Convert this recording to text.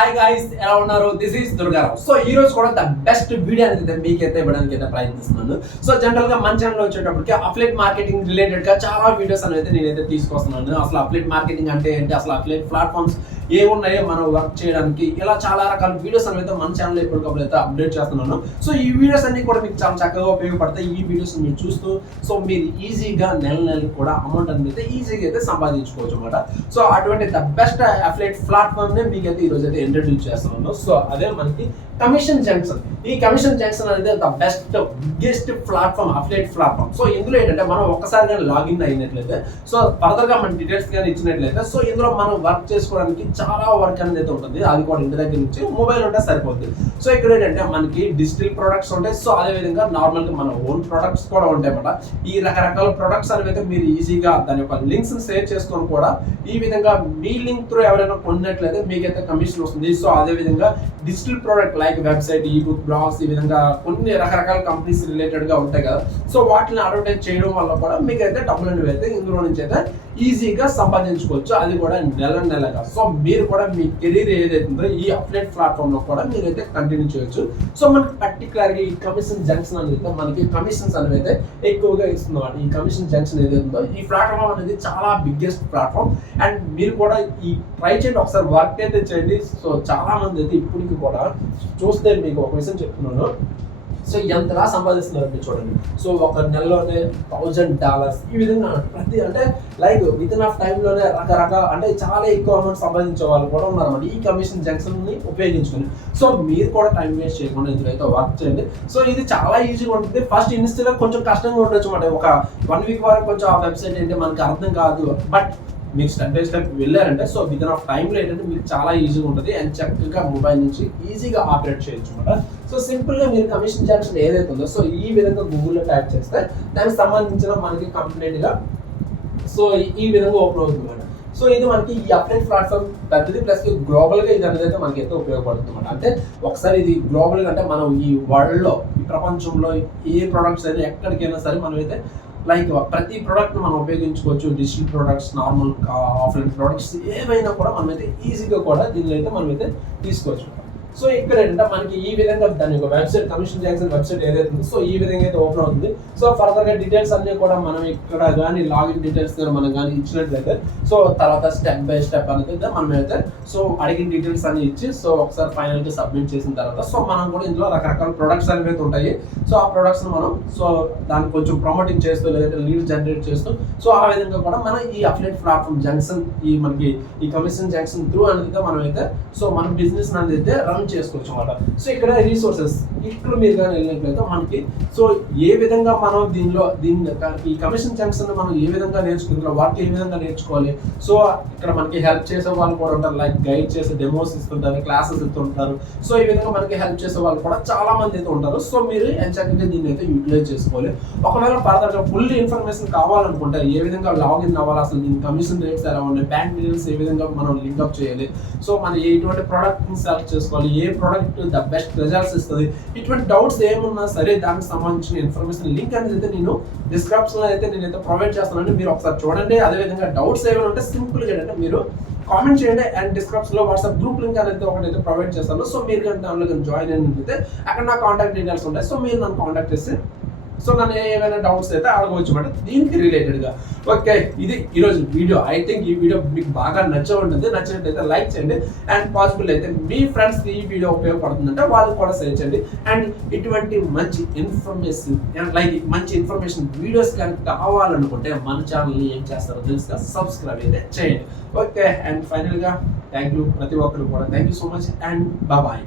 Hi guys, ఎలా ఉన్నారు? This is Durgarao. So ఈ రోజు కూడా ద బెస్ట్ వీడియో అనేది మీకైతే ఇవ్వడానికి అయితే ప్రయత్నిస్తున్నాను. సో జనరల్ గా మన ఛానల్ వచ్చేటప్పటికి అఫిలియేట్ మార్కెటింగ్ రిలేటెడ్ గా చాలా వీడియోస్ అనేది నేనైతే తీసుకొస్తున్నాను. అసలు అఫిలియేట్ మార్కెటింగ్ అంటే ఏంటి, అసలు అఫిలియేట్ ప్లాట్ఫామ్స్ ఏమున్నాయో మనం వర్క్ చేయడానికి, ఇలా చాలా రకాల వీడియోస్ అనేది మన ఛానల్ ఎప్పటికప్పుడు అయితే అప్డేట్ చేస్తున్నాను. సో ఈ వీడియోస్ అన్ని కూడా మీకు చాలా చక్కగా ఉపయోగపడతాయి. ఈ వీడియోస్ మీరు చూస్తూ సో మీరు ఈజీగా నెలకు కూడా అమౌంట్ అనేది ఈజీగా అయితే సంపాదించుకోవచ్చు అనమాట. సో అటువంటి ద బెస్ట్ అఫిలియేట్ ప్లాట్ఫామ్ ని మీకు అయితే ఈ రోజు అయితే ఇంట్రడ్యూస్ చేస్తున్నాను. సో అదే మనకి కమిషన్ జంక్షన్. ఈ కమిషన్ జంక్షన్ అనేది the best biggest platform, affiliate platform. So ఇందులో ఏంటంటే మనం ఒక్కసారిగా లాగిన్ అయినట్లయితే, సో ఫర్దర్ గా మన డీటెయిల్స్ కానీ ఇచ్చినట్లయితే, సో ఇందులో మనం వర్క్ చేసుకోవడానికి చాలా వర్క్ అనేది అయితే ఉంటుంది. అది కూడా ఇంటి దగ్గర నుంచి మొబైల్ ఉంటే సరిపోతుంది. సో ఇక్కడ ఏంటంటే మనకి డిజిటల్ ప్రొడక్ట్స్ ఉంటాయి. సో అదే విధంగా నార్మల్ గా మన ఓన్ ప్రొడక్ట్స్ కూడా ఉంటాయి అన్నమాట. ఈ రకరకాల ప్రొడక్ట్స్ అనేవి అయితే మీరు ఈజీగా దాని యొక్క లింక్స్ షేర్ చేసుకొని కూడా ఈ విధంగా మీ లింక్ త్రూ ఎవరైనా కొన్నట్లయితే మీకైతే కమిషన్ వస్తుంది. సో అదే విధంగా డిజిటల్ ప్రోడక్ట్ లైక్ వెబ్సైట్, ఈ బుక్, బ్లాగ్స్, ఈ విధంగా కొన్ని రకరకాల కంపెనీస్ రిలేటెడ్ గా ఉంటాయి కదా. సో వాటిని అడ్వర్టైజ్ చేయడం వల్ల కూడా మీకైతే డబ్బులు అనేవి అయితే ఇందులో నుంచి అయితే ఈజీగా సంపాదించుకోవచ్చు. అది కూడా నెలగా. సో మీరు కూడా మీ కెరీర్ ఏదైతే ఉందో ఈ అఫిలియేట్ ప్లాట్ఫామ్ లో కూడా మీరైతే కంటిన్యూ చేయొచ్చు. సో మనకి పర్టికులర్గా ఈ కమిషన్ జంక్షన్ అనేది మనకి కమిషన్స్ అనేవి అయితే ఎక్కువగా ఇస్తుంది. ఈ కమిషన్ జంక్షన్ ఏదైతే ఉందో ఈ ప్లాట్ఫామ్ అనేది చాలా బిగ్గెస్ట్ ప్లాట్ఫామ్. అండ్ మీరు కూడా ఈ ట్రై చేయండి, ఒకసారి వర్క్ అయితే చేయండి. సో చాలా మంది అయితే ఇప్పటికి కూడా చూస్తే మీకు ఒక విషయం చెప్తున్నాను. సో ఎంతలా సంపాదిస్తున్నారంటే చూడండి. సో ఒక నెలలోనే $1000 ఈ విధంగా ప్రతి అంటే లైక్ విత్ ఇన్ ఆఫ్ టైంలోనే రకరకాల అంటే చాలా ఎక్కువ అమౌంట్ సంపాదించే వాళ్ళు కూడా ఉన్నారన్నమాట ఈ కమిషన్ జంక్షన్ ని ఉపయోగించుకొని. సో మీరు కూడా టైం వేస్ట్ చేయకుండా ఇందులో అయితే వర్క్ చేయండి. సో ఇది చాలా ఈజీగా ఉంటుంది. ఫస్ట్ ఇనిషియల్గా కొంచెం కష్టంగా ఉండొచ్చు అన్నమాట. ఒక 1 వీక్ వరకు కొంచెం ఆ వెబ్సైట్ ఏంటి మనకి అర్థం కాదు. బట్ మీరు స్టెప్ బై స్టెప్ వెళ్ళారంటే సో విత్ ఇన్ ఆఫ్ టైంలో ఏంటంటే మీకు చాలా ఈజీగా ఉంటుంది. అండ్ చక్కగా మొబైల్ నుంచి ఈజీగా ఆపరేట్ చేయొచ్చు అనమాట. సో సింపుల్గా మీరు కమిషన్ జంక్షన్ ఏదైతే ఉందో సో ఈ విధంగా గూగుల్లో టైప్ చేస్తే దానికి సంబంధించిన మనకి కంప్లీట్గా సో ఈ విధంగా ఓపెన్ అవుతుంది అనమాట. సో ఇది మనకి ఈ అఫిలియేట్ ప్లాట్ఫామ్ పెద్దది, ప్లస్ గ్లోబల్ గా ఇది అనేది అయితే మనకి ఎంతో ఉపయోగపడుతుంది అనమాట. అంటే ఒకసారి ఇది గ్లోబల్ గా అంటే మనం ఈ వరల్డ్ లో ఈ ప్రపంచంలో ఏ ప్రొడక్ట్స్ అయితే ఎక్కడికైనా సరే మనం అయితే లైక్ ప్రతి ప్రోడక్ట్ మనం ఉపయోగించుకోవచ్చు. Digital products, normal offline products ఏవైనా కూడా మనమైతే ఈజీగా కూడా దీనిలో అయితే మనమైతే తీసుకోవచ్చు. సో ఇక్కడ ఏంటంటే మనకి ఈ విధంగా దాని యొక్క వెబ్సైట్ కమిషన్ జంక్షన్ వెబ్సైట్ ఏదైతే ఉందో సో ఈ విధంగా అయితే ఓపెన్ అవుతుంది. సో ఫర్దర్ గా డీటెయిల్స్ అన్ని కూడా మనం ఇక్కడ కానీ లాగిన్ డీటెయిల్స్ మనం కానీ ఇచ్చినట్లయితే సో తర్వాత స్టెప్ బై స్టెప్ అనేది మనం అయితే సో అడిగిన డీటెయిల్స్ అన్ని ఇచ్చి సో ఒకసారి ఫైనల్ గా సబ్మిట్ చేసిన తర్వాత సో మనం కూడా ఇందులో రకరకాల ప్రొడక్ట్స్ అనేవి అయితే ఉంటాయి. సో ఆ ప్రొడక్ట్స్ మనం సో దాన్ని కొంచెం ప్రమోటింగ్ చేస్తూ లేదంటే లీడ్ జనరేట్ చేస్తూ సో ఆ విధంగా కూడా మనం ఈ అఫిలియేట్ ప్లాట్ఫామ్ జంక్షన్ ఈ మనకి ఈ కమిషన్ జంక్షన్ త్రూ అనేది మనం అయితే సో మన బిజినెస్ అనేది అయితే రన్ చేసుకోవచ్చు అన్నమాట. సో ఇక్కడ రిసోర్సెస్ ఇక్కడ మీరు కానీ వెళ్ళినట్లయితే మనకి సో ఏ విధంగా మనం దీన్ని ఈ కమిషన్ జంక్షన్ మనం ఏ విధంగా నేర్చుకుంటాం, వాటికి ఏ విధంగా నేర్చుకోవాలి. సో ఇక్కడ మనకి హెల్ప్ చేసే వాళ్ళు కూడా ఉంటారు, లైక్ గైడ్ చేసే డెమోస్ ఇస్తుంటారు, క్లాసెస్ ఇస్తుంటారు. సో ఈ విధంగా మనకి హెల్ప్ చేసే వాళ్ళు కూడా చాలా మంది అయితే ఉంటారు. సో మీరు ఎంచక్కగా దీన్ని అయితే యూటిలైజ్ చేసుకోవాలి. ఒకవేళ ఫర్దర్గా ఫుల్ ఇన్ఫర్మేషన్ కావాలనుకుంటే ఏ విధంగా లాగిన్ అవ్వాలి, అసలు దీని కమిషన్ రేట్స్ ఎలా ఉన్నాయి, బ్యాంక్ డీటెయిల్స్ ఏ విధంగా మనం లింక్అప్ చేయాలి, సో మనం ఎటువంటి ప్రోడక్ట్ ని సెలెక్ట్ చేసుకోవాలి, ఏ ప్రోడక్ట్ ద బెస్ట్ రిజల్ట్స్ ఇస్తుంది, ఇటువంటి డౌట్స్ ఏమున్నా సరే దానికి సంబంధించిన ఇన్ఫర్మేషన్ లింక్ అనేది అయితే నేను డిస్క్రిప్షన్ లో అయితే నేనైతే ప్రొవైడ్ చేస్తానండి. మీరు ఒకసారి చూడండి. అదేవిధంగా డౌట్స్ ఏమైనా ఉంటే సింపుల్ గా ఏంటంటే మీరు కామెంట్ చేయండి. అండ్ డిస్క్రిప్షన్ లో వాట్సాప్ గ్రూప్ లింక్ అనేది ఒకటైతే ప్రొవైడ్ చేస్తాను. సో మీరు కానీ దానిలో జాయిన్ అయినట్లయితే అక్కడ నా కాంటాక్ట్ డీటెయిల్స్ ఉంటాయి. సో మీరు నన్ను కాంటాక్ట్ చేసి సో నన్ను ఏమైనా డౌట్స్ అయితే అడగవచ్చు అన్నమాట దీనికి రిలేటెడ్గా. ఓకే, ఇది ఈరోజు వీడియో. ఐ థింక్ ఈ వీడియో మీకు బాగా ఉంటుంది. నచ్చినట్లయితే లైక్ చేయండి. అండ్ పాసిబుల్ అయితే మీ ఫ్రెండ్స్కి ఈ వీడియో ఉపయోగపడుతుందంటే వాళ్ళకి కూడా షేర్ చేయండి. అండ్ ఇటువంటి మంచి ఇన్ఫర్మేషన్ వీడియోస్ కానీ కావాలనుకుంటే మన ఛానల్ని ఏం చేస్తారో తెలుసుగా సబ్స్క్రైబ్ అయితే చేయండి. ఓకే, అండ్ ఫైనల్గా థ్యాంక్ యూ ప్రతి ఒక్కరు కూడా. Thank you so much and bye.